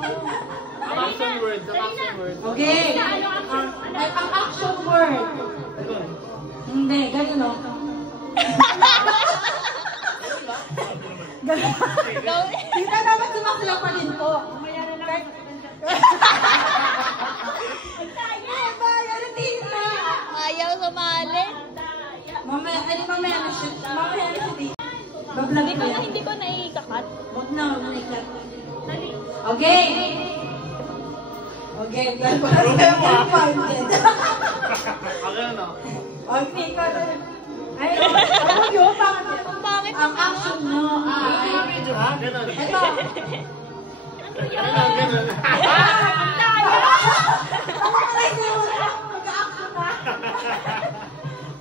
Action word. Okay. Ang action word. Hindi, ganun o. Tita, dapat sumakla pa din po. Mamaya na lang. Ayaw sumali. Mamaya na siya. Bablog ko yan. Hindi ko naikakat. Huwag na, ikat. Okay. Okay, plan pa rin kayo content. Okay na. Okay, ikaw na. Ay, ako yun, Bakit? ang action mo ay... Ganun. Ito. Ganun.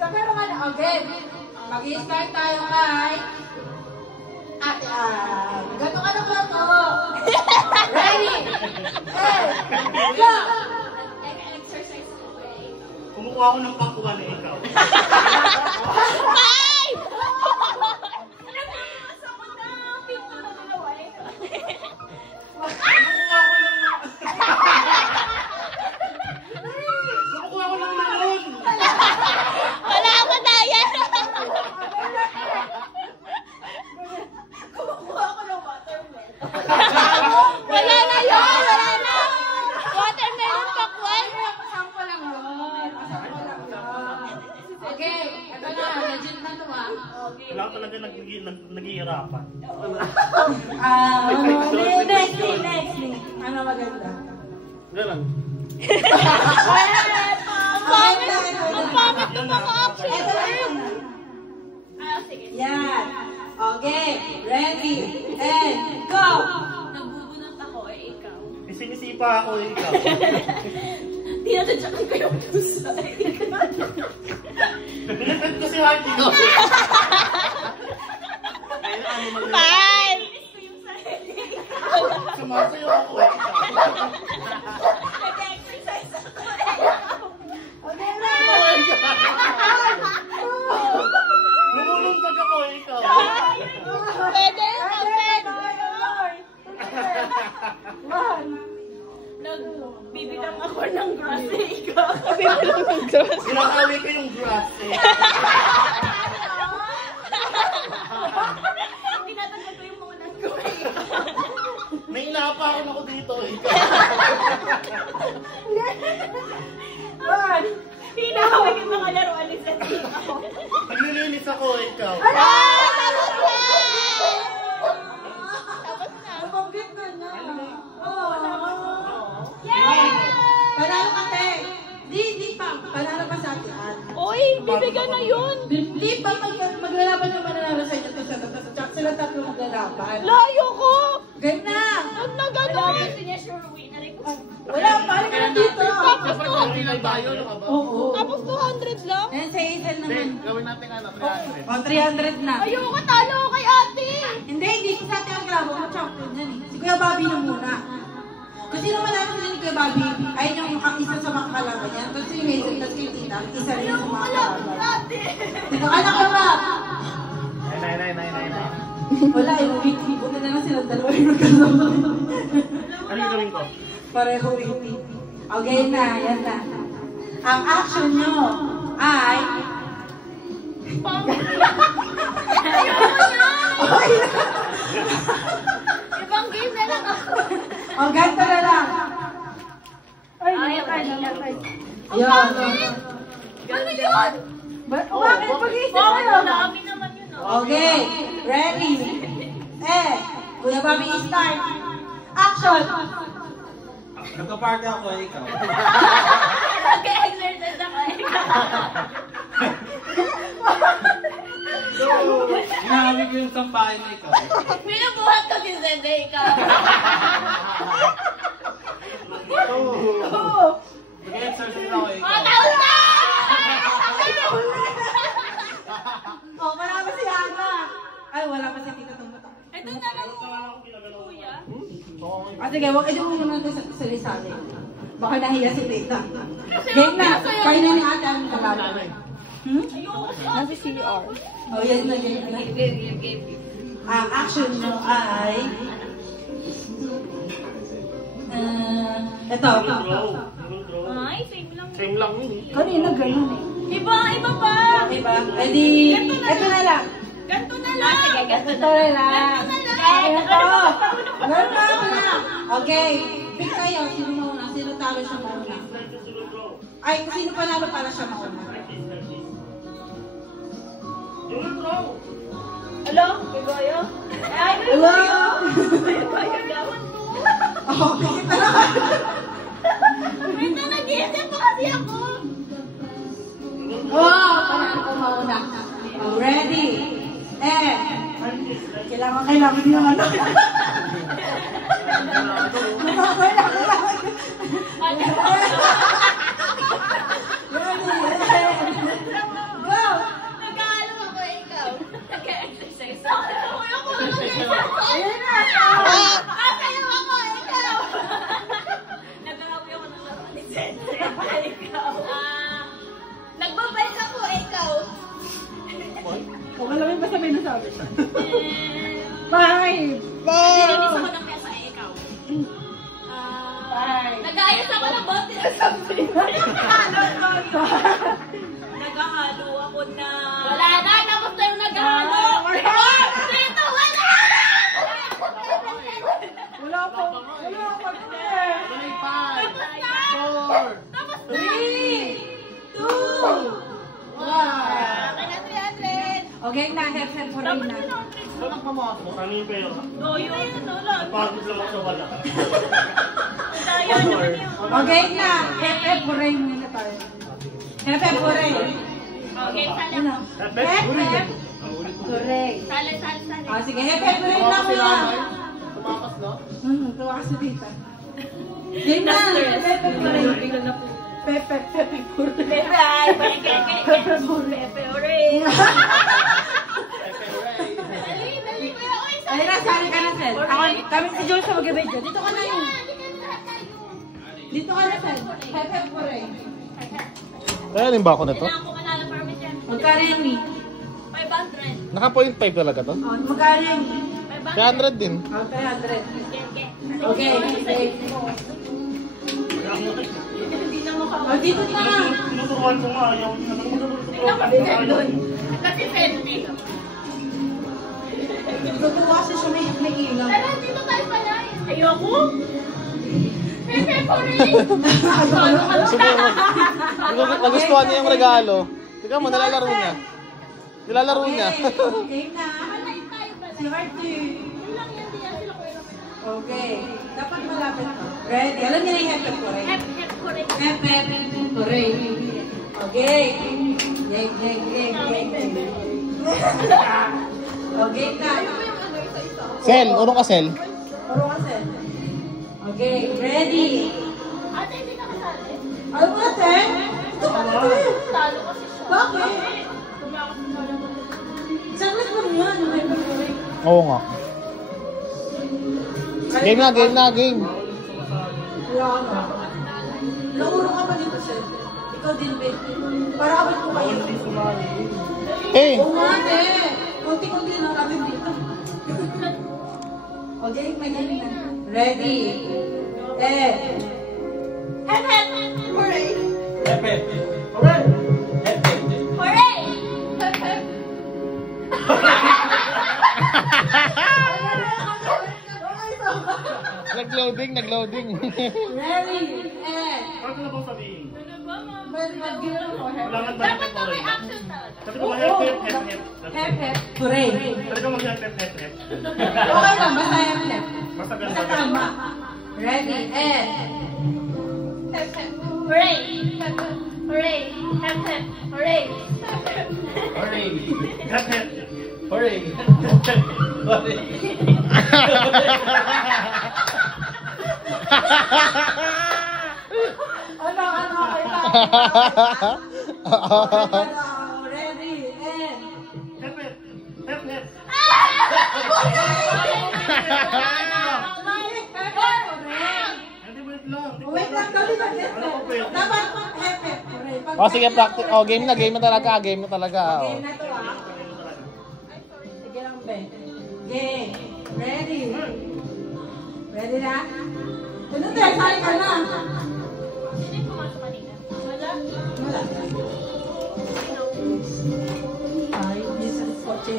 Pero nga na, okay. Mag-i-start tayo kay... Ate Ann. Gato ka na ba ito? Ready? Hey! Go! Kumukuha ako ng pangkuha na ikaw. Ay! Kumukuha ako ng melon. Wala ako daya. Kumukuha ko ng watermelon. Wala na yun. Wala na. Watermelon pakwan. Sample lang yun. Sample lang yun. Okay, ito na. Legit na ito ah. Wala ka talaga naghihirapan. Next. Ano maganda? Ganun. Ang pangit ng mga action Ito lang word. yun. Yan. Okay, ready, and go! Nagbubunot ako ikaw. Sinisipa ako ikaw. Tinatadyakan ko yung puso. Nilipid ko si Marky. Ayun, ano mag- Five. Sumasayo ako ikaw. Nag-exercise ako Okay na! Lumuluntag ako ikaw. Pwede? Nagbibitang ako ng grass na ikaw. Bibitang ng grass? Ginakawi ko yung grass eh. Tinatagad ko yung munan ko eh. May inapakan ako dito ikaw. Hinahawag yung mga laruan ni Sati. Naglilinis ako ikaw. Tapos na! Nabanggit ko na. Yeah! Panalo ka, te. Di pa. Panalo pa sa atin. Uy, bibigyan na yun! Di pa maglalaban yung mananalo sa inyo. Sila tatlo maglalaban. Layo ko! Ganda! Huwag na gano'n! Sinasure winner ko. Wala, parang ka na dito. Tapos May bayo na ba? Oo. Tapos 200 lang? Eh, sa Hazel naman. Gawin natin ano, 300. O, 300 na. Ayoko talo kay ate! Hindi sa atin ang grabo. Champion yan eh. Si Kuya Bobby na muna. Kasi naman natin sila ni Kuya Bobby, ayun yung isa sa mga kalaban niya. Tapos si Hazel, tapos si Tita, isa rin sa mga kalaban. Ate! Anak ka ba? Nay. Wala, yung wiki. Buti na lang sila dalawa yung kasama. Ano yung gawin ko? Pareho wiki. Okay na, yan na. Ang action nyo ay... Ibang game na lang ako. O, ganito na lang. Ay, Yun. Ano yun? Bakit pag-isip Oo, kayo? dami naman yun. Okay, ready. Kuya Bobby, start. Action. Nagka-party ako ikaw. Nag-exercise ako Nahamig ko yung sampahin na ikaw. Binubuhat ko si Zede, ikaw. Nag-exercise ako ikaw. Tawag na! Oh, wala pa si Ana. Ay, wala pa si Tita Tumutok. Ito na lang, kuya. Sige, huwag kayo muna natin sa sali-sali. Baka nahiya si Tita. Game na. Kaya na ni ate ang kalaban. Nasa CR. Oh, yan na, game na. Ang action mo ay... Ito. Ay, same lang. Same lang yun eh. Kanina ganun eh. Iba pa. Okay ba? Ready? Ito na lang. Ganto na lang. Sige, ganto Ito na lang. Ito. Ganun pa ako na. Okay. Pick kayo. Sino mauna? Sino talo siya mauna? Ay, sino panalo para siya mauna? Hello? Bigoyo? Ay, Hello? Bigoyo naman po. Okay, kita naman. Wait na, nag-iisip pa kasi ako. Oh, panalo ko mauna. Oh, ready? Kailangan yung ano. Go! Nag-aalam ako, ikaw. Nag-exercise ako. Ayun na! Kakayo ako, ikaw. Nag-aawi ako ng laro ni Sensei. Ikaw. Nagbabike ako, ikaw. Kung alam mo ba sabihin na sabi? Five. Five! Nilinis ako ng mesa, ikaw. Nag-aayos ako ng bote. Naghahalo ako na... Wala na! Tapos tayo naghahalo! Dito! Wala! Wala po. Wala po. Tapos na! Tapos na! 3, 2, 1. Kaya 300! Okay na, hep po rin na. Walang pamasok. Ano yung pera? Oh, yun. Wala. Pagod lang ako sa wala. Kaya naman yun. Okay na, hep po rin muna tayo. Hep po rin. Okay, sala. Hep po rin. Sala, sala, sala. Ah, sige, hep po rin na muna. Tumakas na? Tuwa kasi dito. Game na, hep po rin. Pepe po rin. Pepe, ay, Pepe Ore. Dali, kuya. Uy, Ay, nasali ka na, Sel. Ako, kami si Jules sa mag-video. Dito ka na yun. Dito ka na, Sel. Hep po rin. Kaya ba ako na to? Kailangan ko manalo permit yan. Magkano yan, Mi? 500. Naka 0.5 talaga to? Oh, magkano yan, Mi? 500. 100 din. Oh, 300. Okay. Okay, oh, dito na nga. Tinuturuan ko nga. Yung Tingnan ko si Seth doon. Kasi safety. Tutuwa kasi siya may ilaw. Tara, dito tayo pala. Ayoko. Pepe Ore. Nagustuhan niya yung regalo. Tingnan mo, nilalaro niya. Nilalaro niya. Game na. Start to. Okay. Dapat malapit ka. Ready? Alam niyo na yung hep po rin. Hep Ore. Hep po rin. Okay. Game. Okay na. Sel, urong ka Sel. Puro kasi. Okay, ready. Ate, hindi ka kasali. Ano ba, Sen? Talo kasi siya. Bakit? Tumakot na lang ako. Saglit lang yan. Oo nga. Game na. Wala ka. Naurong ka pa dito, Sen. Ikaw din, Ben. Para kapit ko kayo. Eh! Oo nga, eh. Kunti-kunti lang kami dito. Okay, may galing na. Ready. Hep Ore. Pepe. Hooray! Nag-loading. Ready. Ano na bang sabihin? Ano ba, ma'am? Wala nga Dapat na may action talaga. Sabi ko ba hep. Hep. Hooray. Sabi ko mag-hep. Okay lang, basta yung hep. Basta Basta ganun. tama. Ready. Hooray! Hooray! Hep hep! Hooray! Hep. Ano, ready, Hep. Hindi, wait lang. Wait lang, dali na. Dapat hep. O sige, practice. O, game na talaga. O. Game na to, ah. Sige lang, Ben. Game. Ready. Ready na? Ano tayo? Sali ka na. Sino yung pumasok kanina? Wala. Wala. Ay, yes, ang kotse.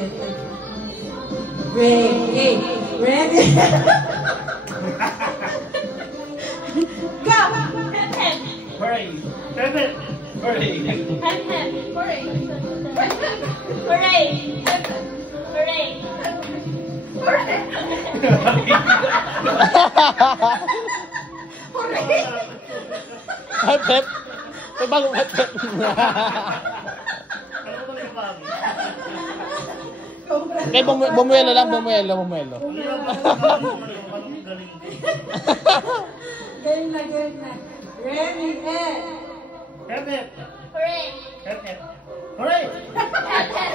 Ready. Ready. Go! Hooray! Seven! Hooray! Hooray! Hooray! Hooray! Hep, hep. May bagong hep, hep. Ano ba yung bago? Okay, bumuelo lang, bumuelo. Ano yung galing? Game na, game na. Ready, and... Hep, hep! Hooray! Hep, hep! Hooray! Hep hep! Hep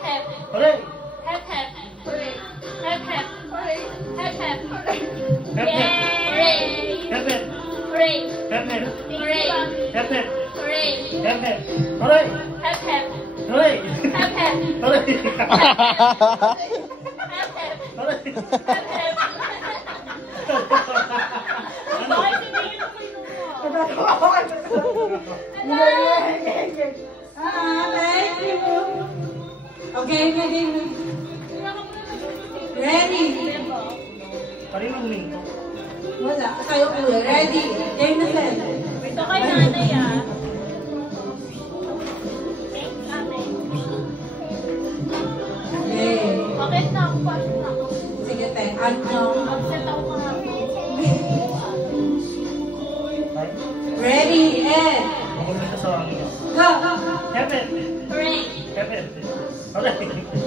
hep! Hooray! Hep hep! Hooray! Hep hep! Hooray! Hep hep! Hep, hep! Yay! Hep, hep! Hooray! Hep, hep! Hooray! Hep, hep! Hooray! Hep, hep! Hooray! Hep hep! Hooray! Hep hep! Hooray! Hep hep! Hooray! Hep hep! Bakit hindi yun ako Thank you. Okay, ready. Ready. Kaninong minto? Wala. Kayo ulo. Ready. Game na set. Ito kay nanay ah. Thanks, ate. Okay. Bakit na ako? Pasok na ako. Sige, te. Ano? Upset ako kahapon. Ready, and Ako may kasawangin niya. go. Hep, hep! Hooray! Hep, hep! Hooray!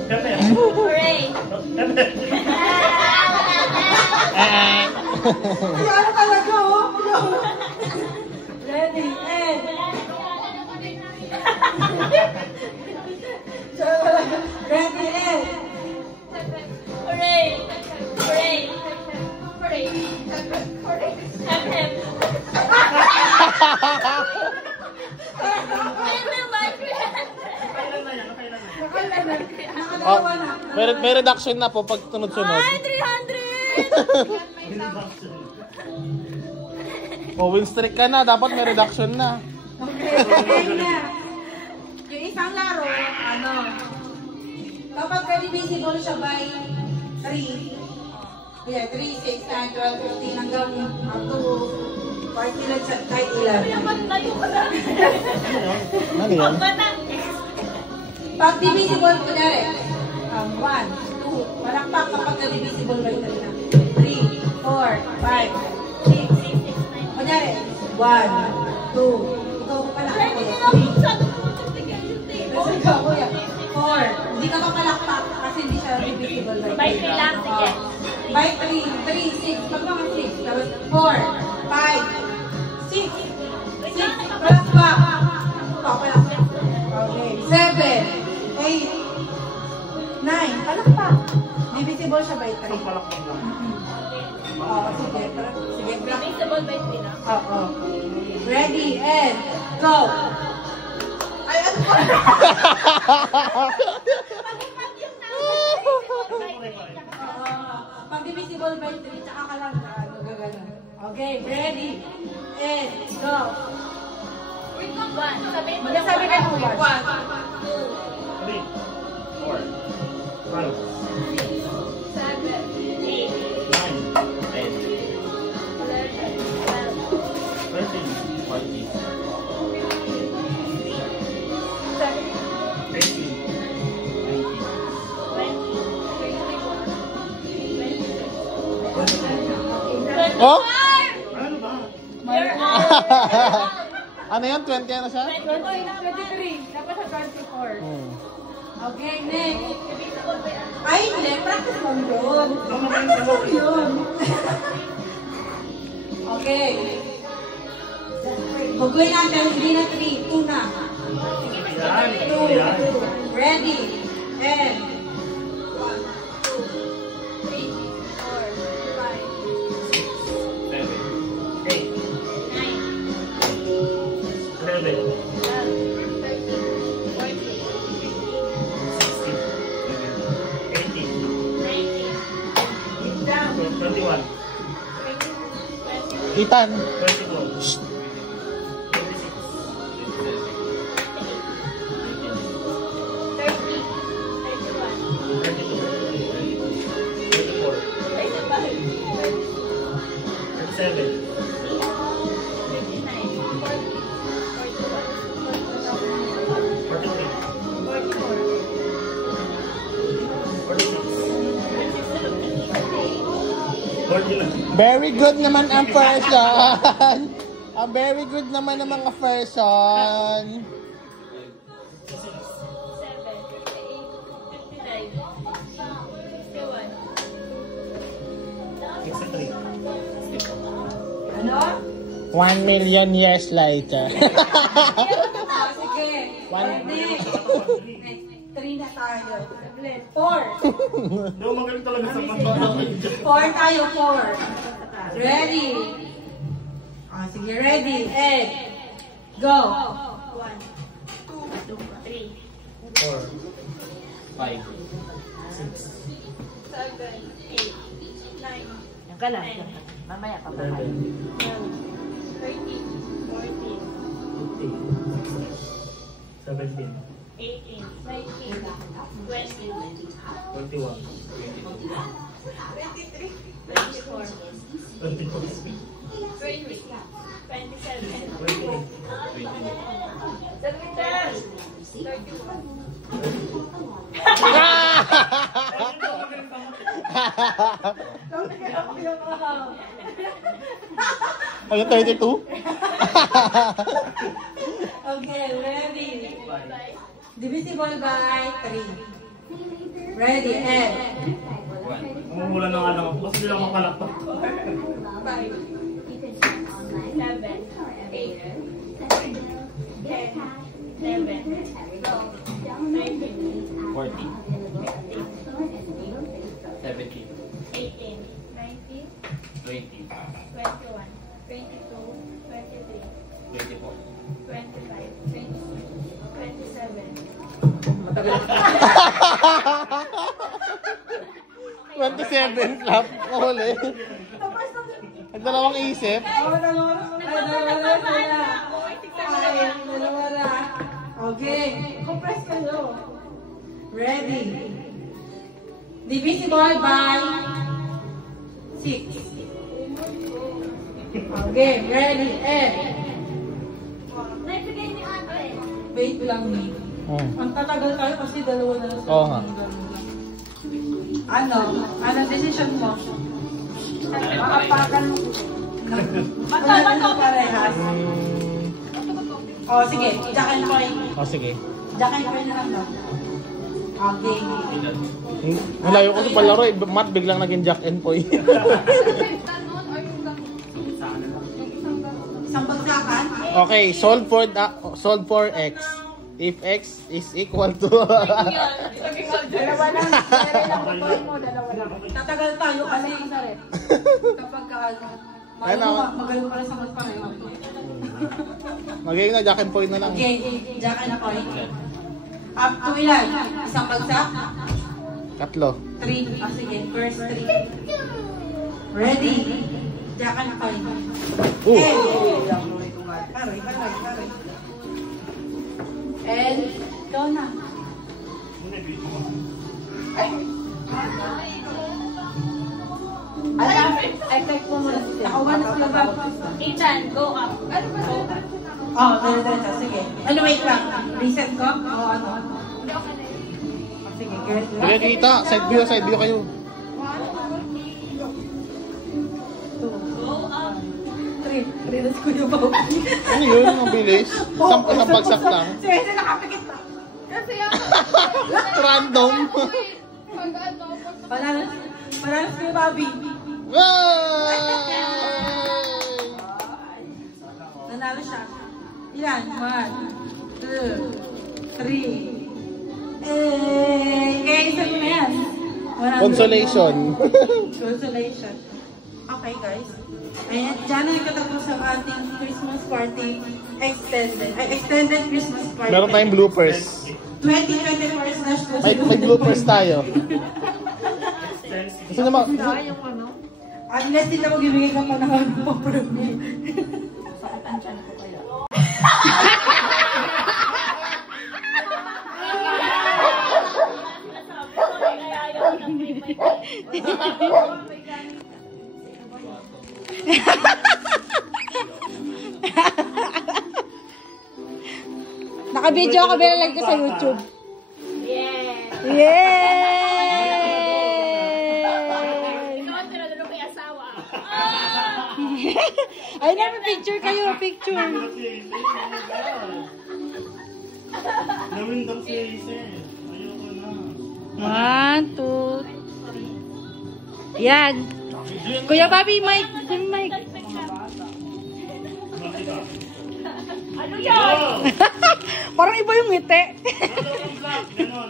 Hep, hep! Hooray! Hep, hep! Ano talaga, oh? Ready, and ready, and Hooray! Hooray! Hooray! Hooray! Hep hep! Kailan na yan? Kailan na yan? Oh, nakalawa na. may reduction na po pag sunod-sunod. Ay, 300! Oh, win streak ka na. Dapat may reduction na. Okay, game na. Yung isang laro, ano, kapag divisible siya by 3, yeah, 3, 6, 9, 12, 15, hanggang up to 40 lang siya, kahit ilan. Dapat tayo ko na. Ano yan? Pag divisible, kunyari, 1, 2, malakpak kapag divisible by 3 na. 3, 4, 5, 6, kunyari, 1, 2, ikaw pa pala, Ay, hindi kuya. na ako sa bigyan yung table. Kasi ikaw, kuya. 4, hindi ka papalakpak kasi hindi siya divisible by 3. By 3 lang, sige. By 3, 6, pag mga 6, tapos 4, 5, 6, 6, palakpak. Palakpak. Okay, 7, 8, 9, palakpak. Divisible siya by 3. Palakpak lang. Oo, sige. Sige, palakpak. Divisible by 3 lang. Oo. Ready, and go! Ay, ano ba? Pag divisible by 3, tsaka ka lang gaganon. Okay, ready, and go! Sabihin mo Magsasabi ka mo, 1, 3, 4, 5, Oh? ano ba? You're out. Ano yan? 20 na siya? 23, dapat sa 24. Hmm. Okay, next. Ay, hindi, practice lang yun. Ano ba Practice lang yung yun. Okay. Hugoy natin, hindi na 3, 2 na. Yan, 2, ready, and 21, Ethan. 24. Shh. 40. Very good naman ang person. Very good naman ang mga person. 63. Ano? 1 million years later. Sige. One. Next. 3 na tayo. 4. No, magaling talaga sa pagbabawi. 4 tayo, 4. Ready? Sige, ready. And go. 1, 2, 3, 4. 7, 5. 8, 9, Yan ka lang. Mamaya pa ba? 11. 13, 14, 15. 17. 18, 19, 20, 21. 24, 22. 20, 27, 28. 31. Ano, 32? Okay, ready? Divisible by 3. Ready, and Mamumula na nga lang ako kasi lang makalakpak. 5, 7, 8, 10, 11, 12, 13, 40. 15, 17. 18, 19, 20. 21, 22, 23, 24. 25, 26, 27, 27 clap. Huli. Nagdalawang isip. dalawa na. Okay. Compress kayo. Ready. Divisible by 6. Okay, ready, and naibigay ni ate. wait lang me. Ang tatagal tayo kasi dalawa na lang. Oo nga. Anong decision mo? Makapakan mo. Bato parehas. Oh, sige. Jack and point. Oh, sige. Jack and point na lang daw. Okay. Malayo ko sa palaro eh. Matt biglang naging Jack and Poy. Isang bagsakan? Okay, solve for x. If x is equal to... Dalawa lang. Tatagal tayo kasi kapag magaling pala sa magpareho. Magiging na Jack and Poy na lang. Okay, Jack and point. Up to ilan? Isang bagsak? 3. 3. Sige, first 3. Ready? Jack and point. Aray. And, go na. Alam, effect mo muna siya. Nakawan na sila ba? Ethan, go up. Oh, dire-diretso. Sige. Ano, wait lang. Reset ko? O ano? Sige, girl. Sige, kita. Side view kayo. 3. Reset ko yung bawang. Ano yun? Ang bilis. Isang bagsak lang. Sige, nakapikit na. Random. Panalas ko yung Bobby. Nanalo siya. Ilan? 1, 2, 3. Kaya isa mo na yan. 100. Consolation. Consolation. Okay, guys. Ayan, dyan na nagtatapos ang ating Christmas party extended Christmas party. Meron tayong bloopers. 2024/2025. May bloopers tayo. Gusto nyo Unless hindi ako gibigay ka pa ng ano. Sakatan siya na ko kaya. Naka-video ako, bilalagay ko sa YouTube. Yes! Yay! Ikaw ang tinadalo may asawa. Ay naman, picture kayo, picture. Nawindang si Acer. Ayoko na. 1, 2. Yan. Kuya Bobby, mic. Mic. Ano yan? Parang iba yung ngiti. Ganon.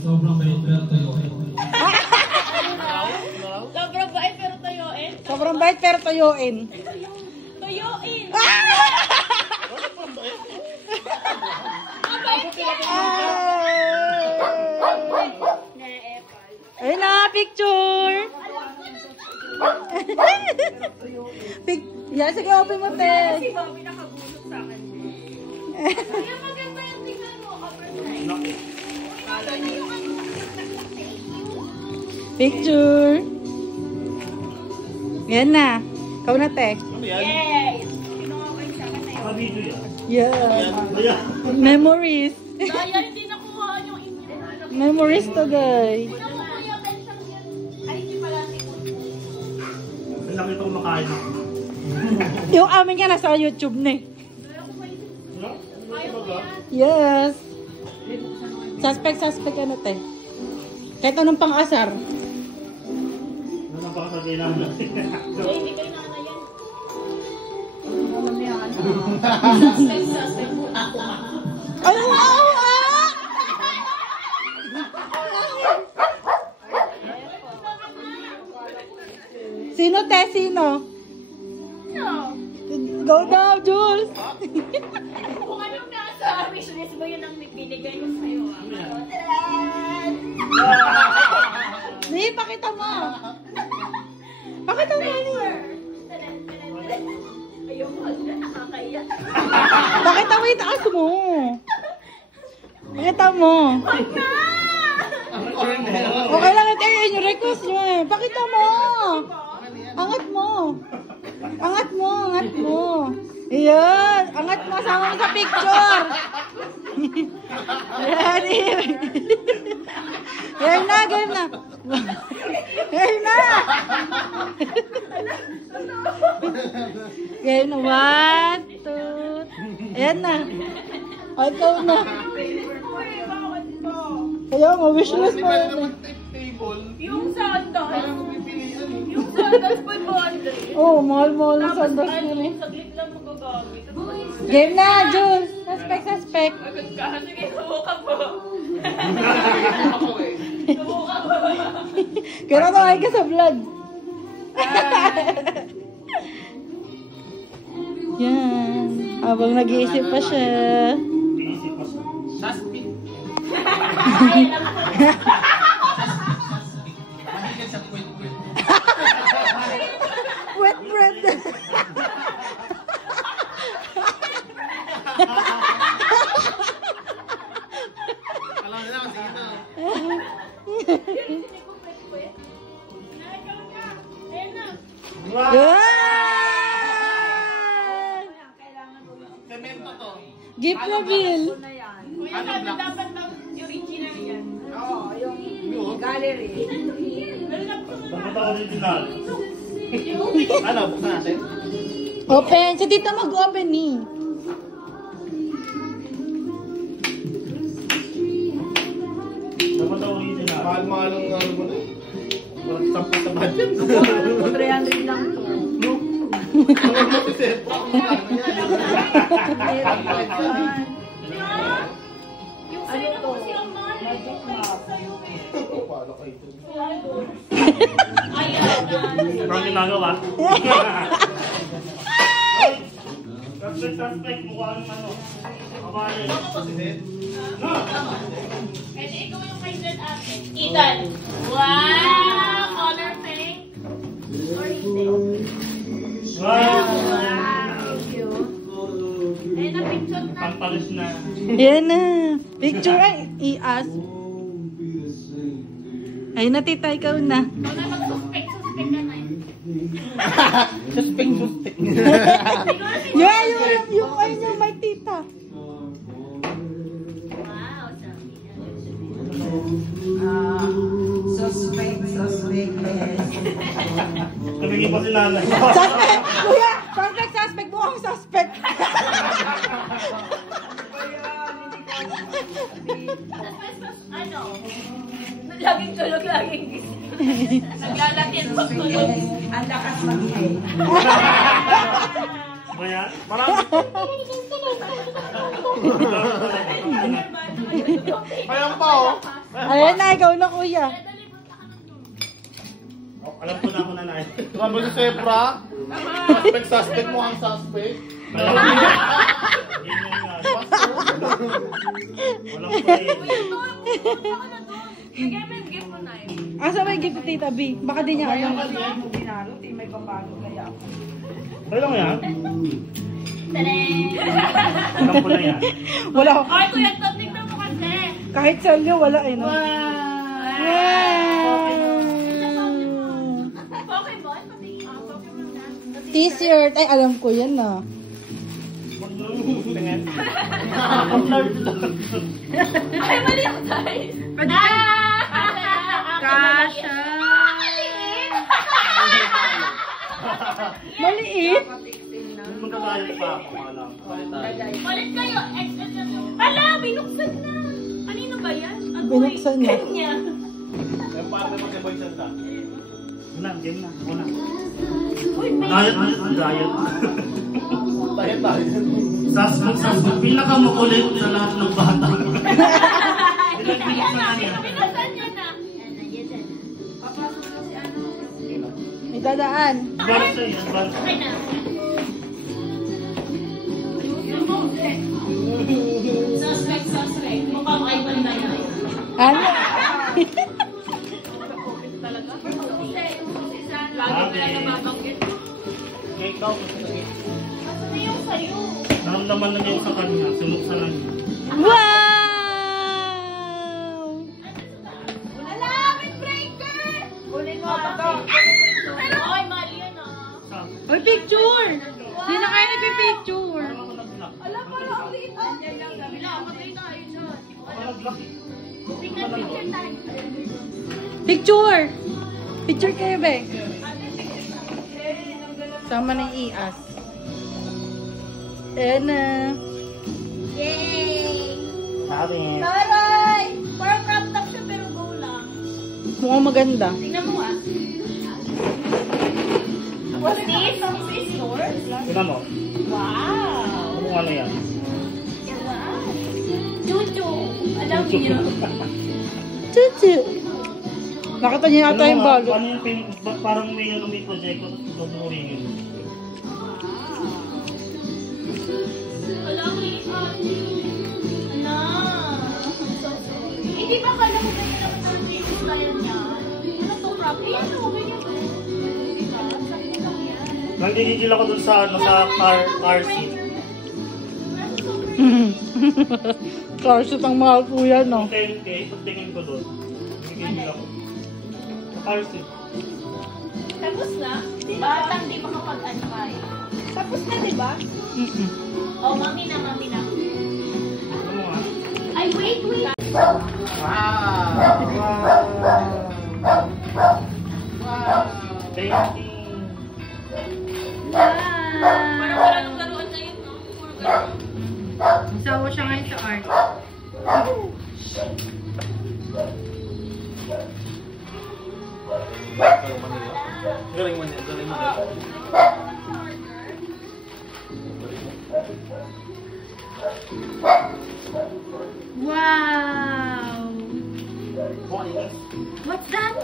Sobrang bait pero tayo. Sobrang bait pero tayoin. Sobrang bait pero tuyuin. Tuyuin! Ayun na, picture. Yan, sige, open mo, te. Si Bobby nakabulot sa akin. Kaya maganda yung tingnan mo, kapatid. Kala niyo yung ano sa Picture. Yan na. Ikaw na, te. Ano yan? Yes! Pinukakay sa akin na yun. Video yan. Yeah. Ayan. Memories. Daya, hindi nakuha yung inyo. Memories today. Nakuha tension yan. Ay, hindi pala. Ang nakita ko makain ako. Yung amin nga nasa YouTube na eh. No? Ano ba? Yes. Suspect ano, te. Kahit anong pang-asar. Ano na pa sabihin namin? Eh, hindi kayo nanay yan. Ay, wow! Sino, te? Sino? No. Go now, Jules! Kung anong nasa wishlist mo, yun ang binigay ko sa'yo. Ni, pakita mo. Pakita mo, Ni. Ayun, wag na, nakakaya. Pakita mo, itaas mo. Pakita mo. Wag na! Okay lang ito yung request nyo eh. Pakita mo. Angat mo. Angat mo, angat mo. Ayan, angat mo, sama mo sa picture. Ayan, game na, game na. Game na. Game na, 1, 2. Ayan na. O, ikaw na. Kaya mo, wishlist mo yun eh. Yung sandal. Yung sandal po yung bondre. Oo, mahal-mahal na sandas Ano, yun eh. saglit lang magagamit. Game na, Jules. Suspect. Sige, subukan po. Subukan po. Kaya na ka sa vlog. Yan. Habang nag-iisip pa siya. Iisip pa siya. Wet bread. Alam nila, sige na. Ayan na. Wow! Yan! Cemento to. Gift reveal. Kuya, sabi dapat lang yung original yan. Dapat ako original. Ano, buksan natin? Open. Si tita mag-open eh. Dapat ako original. Mahal-mahal ang ano mo na eh. Parang tampat-tampat yan. 300 lang to. Ano mo si Seth? Yung sa'yo na kasi ang mahal. Yung sa'yo eh. Paano kayo ito? Ayan na. Parang ginagawa. Suspect, mukha ng ano. Kabali. No! And ikaw yung kay Zen ate. Ethan. Wow! Color pink. or hindi? Wow! Thank you. Eh, na-picture na. Pampalis na. Yan na. Picture ay i-as. Ay na tita, ikaw na. Ikaw na mag-suspect ka na eh. Suspeng. Yeah, yung ay niya may tita. Wow, sabi niya. Suspect. Tumingin pa si nanay. Suspect! Kuya! Suspect! Mukhang suspect! Ano? Laging tulog, laging naglalatin pag tulog. Ang lakas mag-high. Ba yan? Marami. Ayan pa oh. Ayan na, ikaw na kuya. Oh, alam ko na ako nanay. Grabe si Sepra. Suspect mo ang suspect. Yun yung walang play. Ako na doon. Bigyan mo yung gift mo na yun. Asa may gift tita B? Baka di niya alam. Ano lang yan? Tadang! Alam ko na yan. Wala. Ay, Kuya Tom, tignan mo kasi. Kahit sa inyo, wala eh. No? Wow! Pokemon? Pokemon na. T-shirt. Ay, alam ko yan na. Tingin. Ay, mali ako tayo. Kasha. Maliit. Magkakayot pa ako. Alam. Palit kayo. XL lang yung... Ala, binuksan na. Kanino ba yan? Agoy. Binuksan niya. Kanya. Yung parang mag-ibay siya sa. Una, game na. Una. Uy, may... Diet. Tayo. Suspect. Pinakamakulit sa lahat ng bata. Yan na. Binuksan niya na. Papasok na si ano. May dadaan. Advance na yun. Advance. Okay na. Suspect. Mukhang ay ba na yan? Ano? Talaga? Hindi. Lagi na nababanggit. Ikaw. Ano na yung sa'yo? Naramdaman na niya sa kanya. Sinuksan na niya. Wow! Wala! Windbreaker! Kunin mo ito. Ay, mali yan ah. Uy, picture! Hindi na kayo nagpipicture. Alam mo, ang liit ah. Wala, magay tayo dyan. Tingnan picture tayo. Picture! Picture kayo, be. Sama na yung ias. Ayan na. Yay! Sabi. Taray! Parang crop top siya pero go lang. Mukhang maganda. Tingnan mo ah. What's this? Is this yours? Tignan mo. Wow! Kung ano yan. Wow! Chuchu! Alam niyo. Chuchu! Nakita niyo yata yung balot. Ano yung parang may ano may project ko tuturuin yun. Wala ko Ala! Hindi ba kala mo ganyan naman ang video style niya? Ano to, crop? Eh, ano? Ganyan ba? Sabi lang yan. Nagigigil ako dun sa ano sa car seat. Car seat ang mahal po yan, no? 10K, tingin ko dun. Nagigigil ako. Sa car seat. Tapos na? Batang di makapag-ano kayo. Tapos na, di ba? Oh, mami na. Ano mo nga? Ay, wait. Thank you. Parang wala nang laruan ngayon, no? Puro ganun. Sawa siya ngayon sa art. Galing mo niya. Wow! What's that?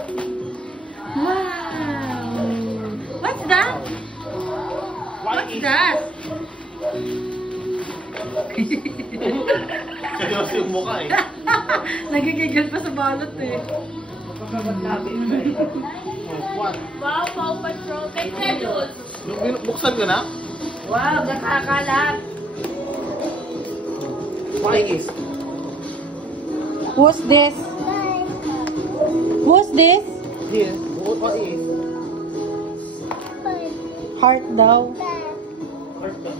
Wow! What's that? What's that? Seryoso yung mukha eh. Nagigigil pa sa balot eh. What? Wow, Paw Patrol. Kay Celos. Buksan ko na? Wow, nakakalat. What is? Who's this? Who's this? Here. What is? Heart daw. Heart ka.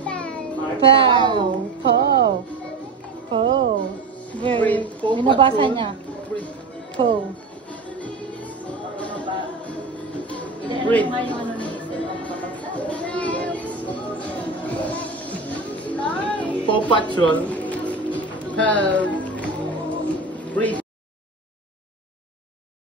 Heart. Pow. Pow. Pow. Very. Breathe. Paw Binabasa Patrol. niya. Breathe. Pow. Breathe. Paw Patrol. Help. Breathe.